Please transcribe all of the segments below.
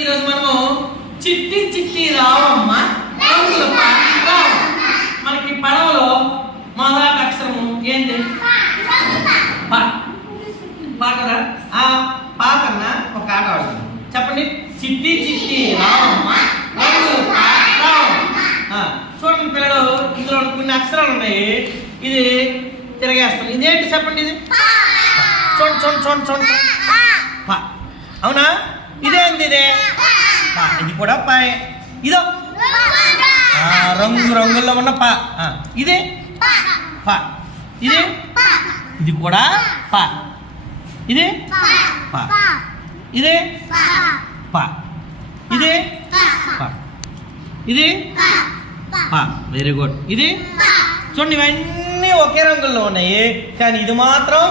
ఈరోజు మనము చిట్టి చిట్టి రావమ్మ. రంగుల మనకి పడవలో మొదటి అక్షరము ఏంటి పాటరా? ఆ పా కన్నా ఒక ఆట ఆడుతుంది చెప్పండి. చిట్టి చిట్టి రావమ్మ. రంగుల చూడండి పిల్లలు ఇందులో కొన్ని అక్షరాలు ఉన్నాయి. ఇది తిరగేస్తాం. ఇదేంటి చెప్పండి ఇది? చూడండి చూడండి చూడండి చూడండి. అవునా? ఇదేంది ఇదే పా ఇది కూడా పాయే ఇదో. రంగు రంగుల్లో ఉన్న పా. ఆ, ఇదే. పా. ఇదే. ఇది కూడా పా. ఇదే. పా. ఇదే. పా. ఇదే. పా. ఇది. పా. వెరీ గుడ్ ఇది. చూడండి ఇవన్నీ ఒకే రంగుల్లో ఉన్నాయి. కానీ ఇది మాత్రం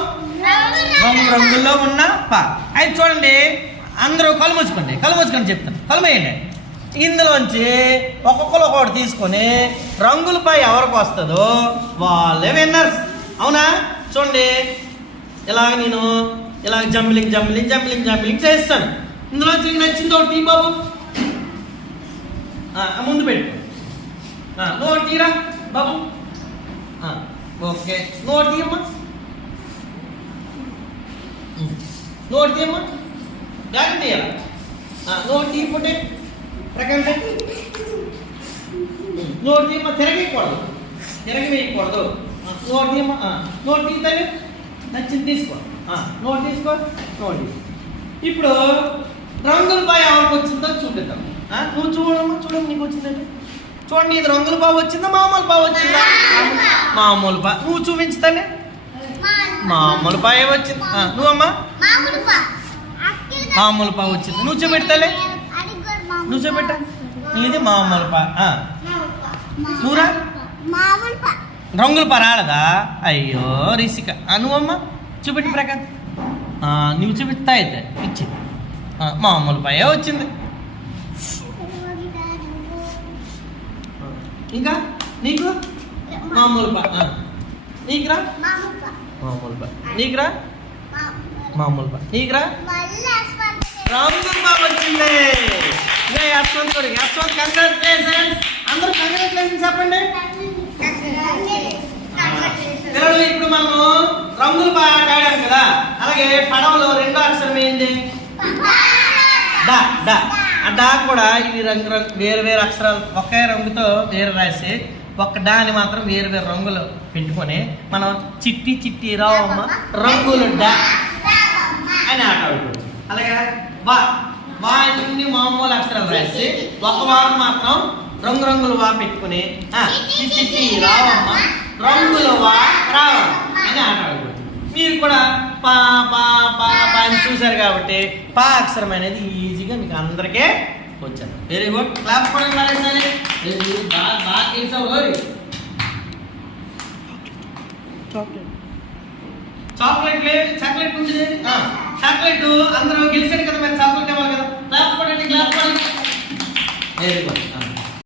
రంగు రంగుల్లో ఉన్న పా. అయితే చూడండి అందరూ కళ్ళు మూసుకోండి కళ్ళు చెప్తాను. కలుమేయండి ఇందులోంచి ఒక్కొక్కరు ఒకటి తీసుకొని రంగులపై ఎవరికి వస్తుందో వాళ్ళే విన్నర్స్. అవునా? చూడండి. ఇలాగ నేను ఇలాగ జంబిలింగ్ జంబిలింగ్ జంబిలింగ్ జంబ్లింగ్ చేస్తాను. ఇందులో నీకు నచ్చింది ఒకటి టీ బాబు. ముందు పెట్టు. నువ్వు ఒకటి బాబు? ఓకే. నువ్వు ఒకటి తీయమ్మా. నువ్వు టీ అమ్మా జాగ్రత్త తీయాలా ఆ, నువ్వు ఒకటి తీయకుంటే ప్రకారం పెట్టు. నువ్వు తీయమ్మా తిరగకూడదు. తిరగి వేయకూడదు ఆ, నువ్వు ఆ, నువ్వు ఒకటి తీయతాను నచ్చింది తీసుకో. ఒకటి తీసుకో తీసుకో. ఇప్పుడు రంగులపై ఎవరికి వచ్చిందో చూపిద్దాం. నువ్వు చూడమ్మా చూడమ్మా నీకు వచ్చిందంటే చూడండి ఇది రంగుల పావు వచ్చిందా మామూలు పావు వచ్చిందా? మామూలు పా నువ్వు చూపించుతానే మామూలు పాయే వచ్చింది. నువ్వమ్మా? మామూలు పా వచ్చింది నువ్వు చూపెడతాలే. నువ్వు చూపెట్ట. ఇది మామూలు పా ఆ, నువ్వురా మామూలు పా రంగులు పరాలదా అయ్యో రిసిక నువ్వమ్మ చూపెట్టి ప్రకాశ్ నువ్వు చూపిస్తా అయితే ఇచ్చింది మామూలు పాయే వచ్చింది. ఇంకా? నీకు? మామూలు పా నీకురా? మామూలు పా. నీకురా? మామూలు పా. నీకురా? మళ్ళీ వచ్చింది ఇదే యశ్వంత్ కొడుకు యశ్వంత్ కంగ్రాచులేషన్స్ అందరూ కంగ్రాచులేషన్ చెప్పండి. పిల్లలు ఇప్పుడు మనము రంగులు బాగా ఆట ఆడాం కదా? అలాగే పడవలో రెండో అక్షరం ఏంటి డా డా. ఆ డా కూడా ఇవి రంగు రంగు వేరు వేరు అక్షరాలు ఒకే రంగుతో వేరు రాసి ఒక్క డాని మాత్రం వేరు వేరు రంగులు పెట్టుకొని మనం చిట్టి చిట్టి రావమ్మ రంగులు డా అని ఆట ఆడుకోవచ్చు. అలాగే వా వా అన్ని మామూలు అక్షరాలు రాసి ఒక వారం మాత్రం రంగు రంగులు వా పెట్టుకుని చిట్టి రావమ్మ. రంగులు వా రావమ్మ అని ఆట ఆడుకోవచ్చు. మీరు కూడా పా పా పా పా అని చూశారు కాబట్టి పా అక్షరం అనేది ఈజీగా మీకు అందరికీ వచ్చారు వెరీ గుడ్ క్లాప్ కూడా మారేసారి బాగా బాగా తెలిసావు ఓయ్. చాక్లెట్ లేదు చాక్లెట్ ఉంటుంది ఆ, చాక్లెట్ అందరూ గెలిచారు కదా మరి చాక్లెట్ ఇవ్వాలి కదా. క్లాస్ పడండి క్లాస్ పడండి వెరీ గుడ్